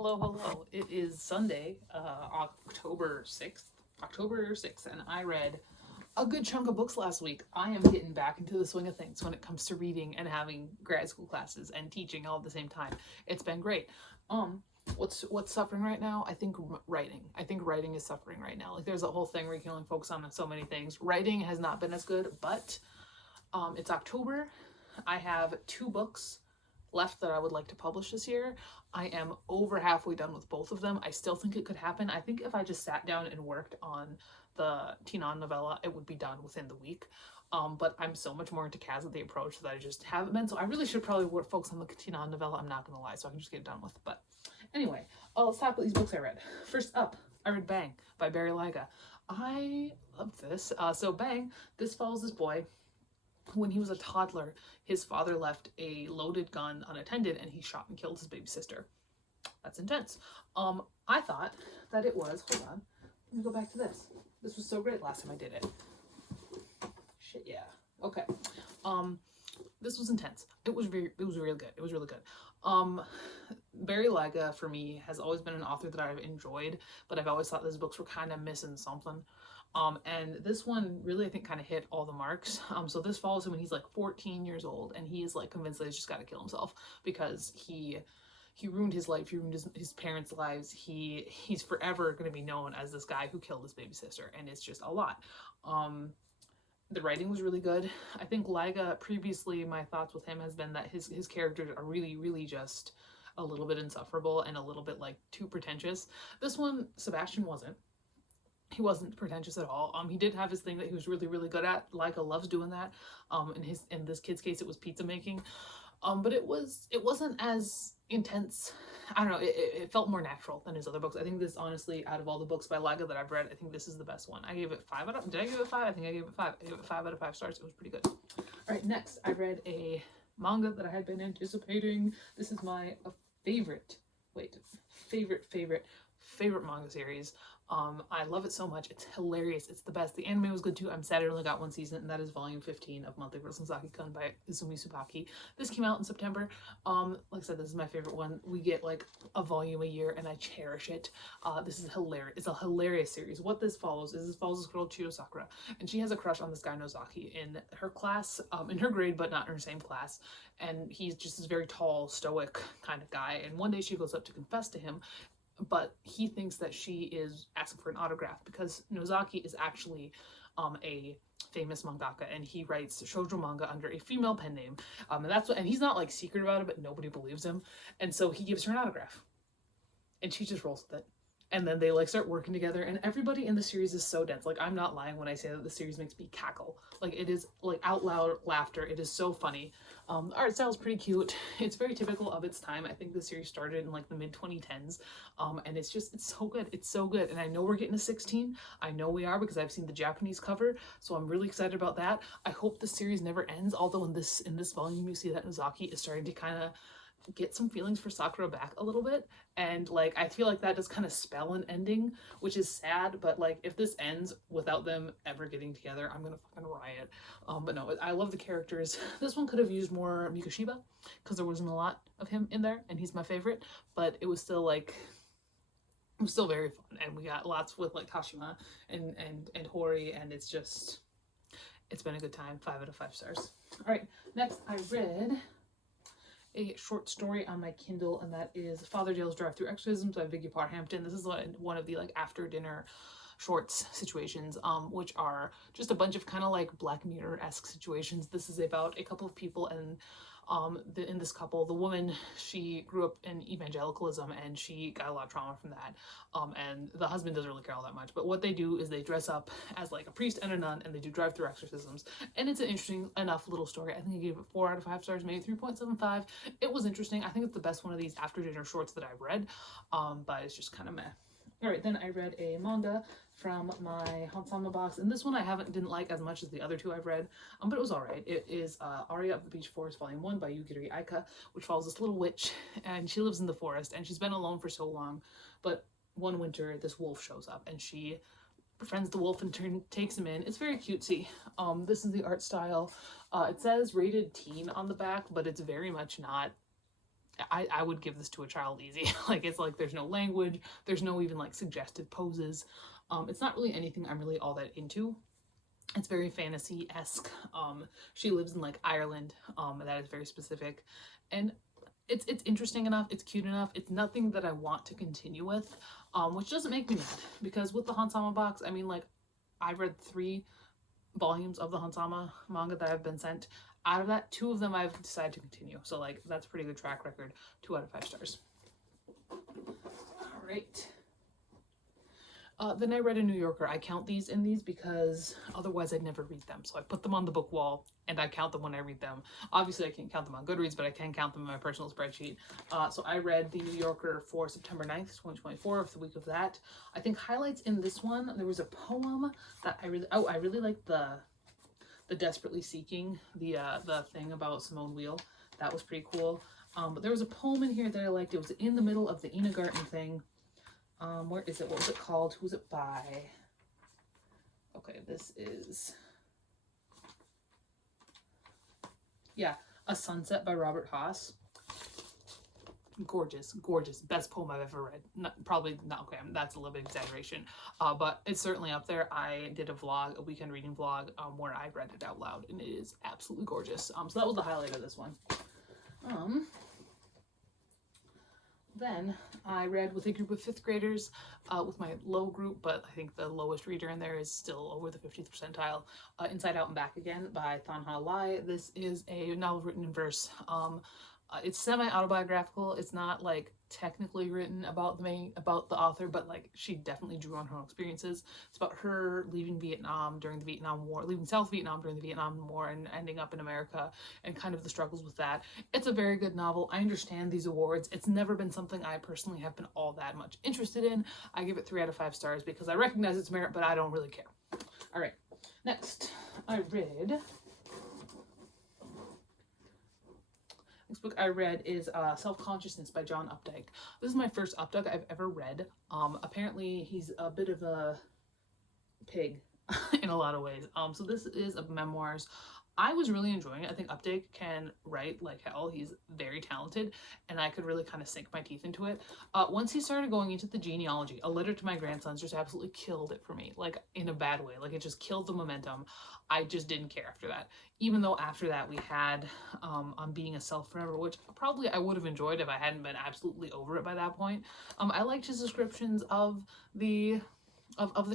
Hello, hello. It is Sunday, October 6th, and I read a good chunk of books last week. I am getting back into the swing of things when it comes to reading and having grad school classes and teaching all at the same time. It's been great. Um, what's suffering right now? I think writing. I think writing is suffering right now. Like there's a whole thing where you can only focus on so many things. Writing has not been as good, but it's October. I have 2 books left that I would like to publish this year. I am over halfway done with both of them. I still think it could happen. I think if I just sat down and worked on the Tinan novella, it would be done within the week. But I'm so much more into Kaz the approach that I just haven't been. So I really should probably focus on the Tinan novella. I'm not gonna lie, so I can just get it done with. But anyway, let's talk about these books I read. First up, I read Bang by Barry Lyga. I love this. So Bang, this follows this boy. When he was a toddler, his father left a loaded gun unattended and he shot and killed his baby sister. That's intense. I thought that it was, hold on, let me go back to this. This was so great last time I did it. Shit, yeah. Okay. This was intense. It was really good. It was really good. Barry Lyga for me has always been an author that I've enjoyed, but I've always thought these books were kind of missing something. And this one really, I think, kind of hit all the marks. So this follows him when he's like 14 years old, and he is like convinced that he's just got to kill himself because he ruined his life. He ruined his parents' lives. He's forever going to be known as this guy who killed his baby sister, and it's just a lot. The writing was really good. I think Lyga, previously, my thoughts with him has been that his characters are really just a little bit insufferable and a little bit like too pretentious. This one, Sebastian wasn't. He wasn't pretentious at all. He did have his thing that he was really good at. Lyga loves doing that. In this kid's case, it was pizza making. But it wasn't as intense. I don't know. It felt more natural than his other books. I think this, honestly, out of all the books by Lyga that I've read, I think this is the best one. I gave it 5 out of. Did I give it 5? I think I gave it 5. I gave it 5 out of 5 stars. It was pretty good. All right, next I read a manga that I had been anticipating. This is my favorite manga series. I love it so much. It's hilarious. It's the best. The anime was good too. I'm sad it only got 1 season, and that is volume 15 of Monthly Girl Sensaki-kun by Izumi Tsubaki. This came out in September. Like I said, this is my favorite one. We get like a volume a year, and I cherish it. This is hilarious. It's a hilarious series. What this follows is this girl Chiyo Sakura, and she has a crush on this guy Nozaki in her class, in her grade, but not in her same class. And he's just this very tall, stoic kind of guy. And one day she goes up to confess to him, but he thinks that she is asking for an autograph because Nozaki is actually a famous mangaka, and he writes shoujo manga under a female pen name. And he's not like secret about it, but nobody believes him. And so he gives her an autograph, and she just rolls with it. And then they like start working together, and everybody in the series is so dense. Like, I'm not lying when I say that the series makes me cackle. Like, it is like out loud laughter. It is so funny. The art style is pretty cute. It's very typical of its time. I think the series started in like the mid 2010s. And it's so good. It's so good. And I know we're getting a 16. I know we are because I've seen the Japanese cover. So I'm really excited about that. I hope the series never ends. Although in this volume, you see that Nozaki is starting to kind of get some feelings for Sakura back a little bit, and like I feel like that does kind of spell an ending, which is sad, but like if this ends without them ever getting together, I'm gonna fucking riot. But no, I love the characters. This one could have used more Mikoshiba because there wasn't a lot of him in there, and he's my favorite, but it was still like very fun, and we got lots with like Kashima and Hori, and it's been a good time. 5 out of 5 stars. All right, next I read a short story on my Kindle, and that is Father Dale's Drive-Thru Exorcisms by Vicky Parhampton. This is one of the like after dinner shorts situations, which are just a bunch of kind of like Black Mirror-esque situations. This is about a couple of people, and in this couple, the woman, she grew up in evangelicalism and she got a lot of trauma from that. And the husband doesn't really care all that much, but what they do is they dress up as like a priest and a nun, and they do drive-through exorcisms. And it's an interesting enough little story. I think I gave it 4 out of 5 stars, maybe 3.75. It was interesting. I think it's the best one of these after dinner shorts that I've read, but it's just kind of meh. All right, then I read a manga from my Hansama box, and this one I didn't like as much as the other 2 I've read, but it was alright. It is Aria of the Beach Forest Volume 1 by Yukiri Aika, which follows this little witch, and she lives in the forest, and she's been alone for so long, but one winter this wolf shows up, and she befriends the wolf and takes him in. It's very cutesy. This is the art style. It says rated teen on the back, but it's very much not. I would give this to a child easy. Like, it's like there's no language, there's no even like suggestive poses. It's not really anything I'm really all that into. It's very fantasy-esque. She lives in like Ireland. That is very specific, and it's interesting enough. It's cute enough. It's nothing that I want to continue with, which doesn't make me mad, because with the Hansama box, I mean, like, I read 3 volumes of the Hansama manga that I've been sent. Out of that, 2 of them I've decided to continue. So like, that's a pretty good track record. 2 out of 5 stars. All right. Then I read a New Yorker. I count these in these because otherwise I'd never read them. So I put them on the book wall and I count them when I read them. Obviously I can't count them on Goodreads, but I can count them in my personal spreadsheet. So I read the New Yorker for September 9th, 2024, of the week of that. I think highlights in this one, there was a poem that I really liked the Desperately Seeking, the thing about Simone Weil. That was pretty cool. But there was a poem in here that I liked. It was in the middle of the Ina Garten thing. Where is it? What was it called? Who's it by? Okay, this is... Yeah, A Sunset by Robert Haas. Gorgeous, gorgeous. Best poem I've ever read. Probably not, okay, that's a little bit exaggeration, but it's certainly up there. I did a vlog, a weekend reading vlog, where I read it out loud, and it is absolutely gorgeous. So that was the highlight of this one. Then I read with a group of 5th graders, with my low group, but I think the lowest reader in there is still over the 50th percentile, Inside Out and Back Again by Thanha Lai. This is a novel written in verse. It's semi-autobiographical. It's not like technically written about the author, but like she definitely drew on her own experiences. It's about her leaving Vietnam during the Vietnam War, leaving South Vietnam during the Vietnam War and ending up in America, and kind of the struggles with that. It's a very good novel. I understand these awards. It's never been something I personally have been all that much interested in. I give it 3 out of 5 stars because I recognize its merit, but I don't really care. All right, next I read... Next book I read is Self-Consciousness by John Updike. This is my first Updike I've ever read. Apparently he's a bit of a pig in a lot of ways. So this is a memoirs. I was really enjoying it. I think Updike can write like hell. He's very talented, and I could really kind of sink my teeth into it. Once he started going into the genealogy, A Letter to My Grandsons just absolutely killed it for me, like in a bad way. Like, it just killed the momentum. I just didn't care after that. Even though after that we had On Being a Self Forever, which probably I would have enjoyed if I hadn't been absolutely over it by that point. I liked his descriptions of the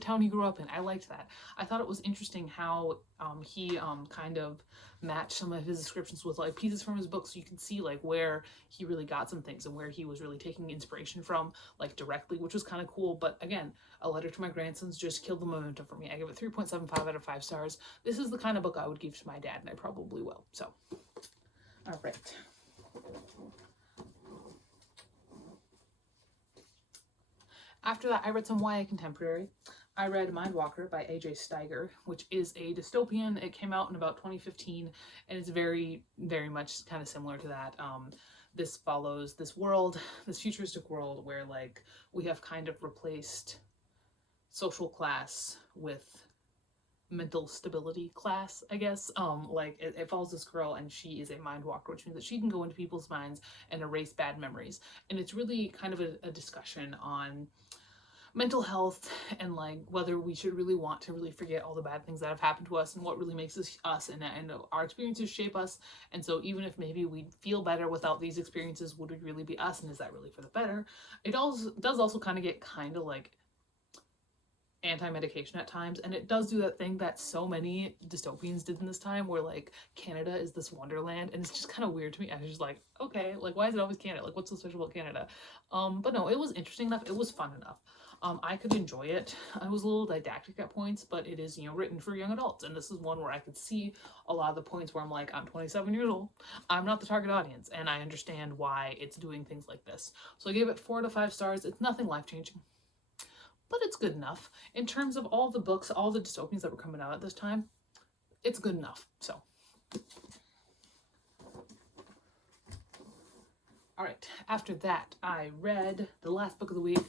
town he grew up in. I liked that. I thought it was interesting how he kind of matched some of his descriptions with like pieces from his book, so you can see like where he really got some things and where he was really taking inspiration from, like directly, which was kind of cool. But again, A Letter to My Grandsons just killed the momentum for me. I give it 3.75 out of 5 stars. This is the kind of book I would give to my dad, and I probably will. So, all right. After that, I read some YA contemporary. I read Mindwalker by A.J. Steiger, which is a dystopian. It came out in about 2015, and it's very, very much kind of similar to that. This follows this world, this futuristic world where like we have kind of replaced social class with mental stability class, I guess. Like it follows this girl, and she is a mind walker, which means that she can go into people's minds and erase bad memories. And it's really kind of a discussion on mental health and like whether we should really want to really forget all the bad things that have happened to us and what really makes us and our experiences shape us. And so even if maybe we feel better without these experiences, would it really be us, and is that really for the better? It also does also kind of get kind of like anti-medication at times, and it does do that thing that so many dystopians did in this time where like Canada is this wonderland, and it's just kind of weird to me. I was just like, okay, like why is it always Canada? Like what's so special about Canada? But no, it was interesting enough. It was fun enough. I could enjoy it. I was a little didactic at points, but it is, you know, written for young adults, and this is one where I could see a lot of the points where I'm like, I'm 27 years old, I'm not the target audience, and I understand why it's doing things like this. So I gave it 4 to 5 stars. It's nothing life-changing, but it's good enough. In terms of all the books, all the dystopians that were coming out at this time, it's good enough. So, all right, after that, I read the last book of the week,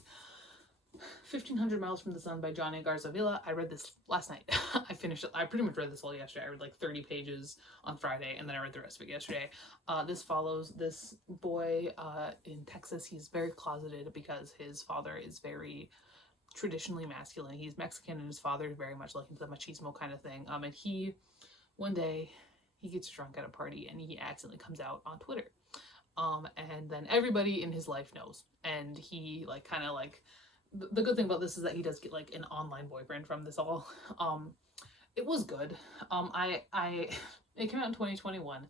1500 Miles from the Sun by Johnny Garza Villa. I read this last night. I finished it. I pretty much read this all yesterday. I read like 30 pages on Friday, and then I read the rest of it yesterday. This follows this boy in Texas. He's very closeted because his father is very traditionally masculine. He's Mexican, and his father is very much like into the machismo kind of thing. And he, one day, he gets drunk at a party, and he accidentally comes out on Twitter. And then everybody in his life knows, and he like kind of like, the good thing about this is that he does get like an online boyfriend from this all. It was good. It came out in 2021.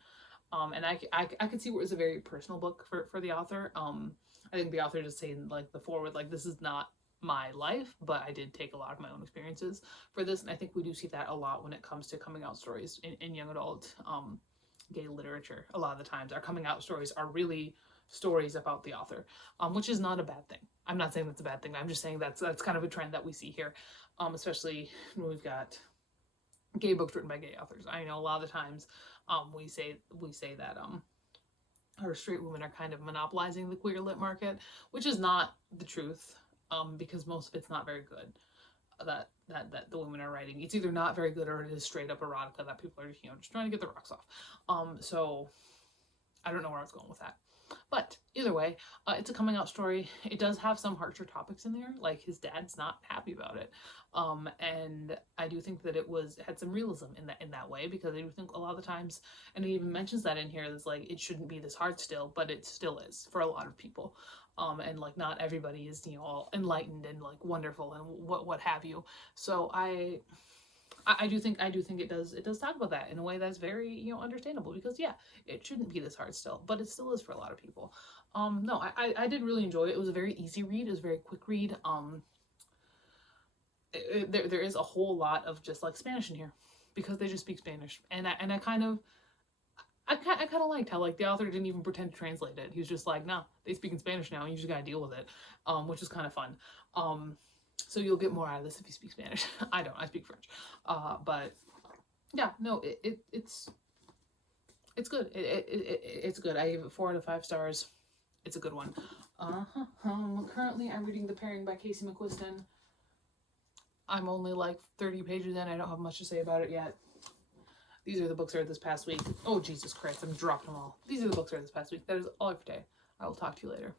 And I could see where it was a very personal book for the author. I think the author just saying like the forward, like, this is not my life, but I did take a lot of my own experiences for this. And I think we do see that a lot when it comes to coming out stories in young adult gay literature. A lot of the times our coming out stories are really stories about the author, which is not a bad thing. I'm not saying that's a bad thing. I'm just saying that's kind of a trend that we see here, especially when we've got gay books written by gay authors. I know a lot of the times we say that our straight women are kind of monopolizing the queer lit market, which is not the truth, because most of it's not very good. That the women are writing, it's either not very good or it is straight up erotica that people are just trying to get the rocks off. So I don't know where I was going with that, but either way, it's a coming out story. It does have some harsher topics in there, like his dad's not happy about it, and I do think that it had some realism in that way, because I do think a lot of the times, and it even mentions that in here, it's like it shouldn't be this hard still, but it still is for a lot of people. And like not everybody is all enlightened and like wonderful and what have you. So I do think it does talk about that in a way that's very understandable, because yeah, it shouldn't be this hard still, but it still is for a lot of people. No, I did really enjoy it. It was a very easy read. It was a very quick read. There is a whole lot of just like Spanish in here, because they just speak Spanish, and I kind of liked how like the author didn't even pretend to translate it. He was just like, no, they speak in Spanish now, and you just gotta deal with it, which is kind of fun. So you'll get more out of this if you speak Spanish. I speak French. But yeah, no, it's good. It's good. I gave it 4 out of 5 stars. It's a good one. Currently I'm reading The Pairing by Casey McQuiston. I'm only like 30 pages in. I don't have much to say about it yet. These are the books I read this past week. Oh, Jesus Christ, I'm dropping them all. These are the books I read this past week. That is all for today. I will talk to you later.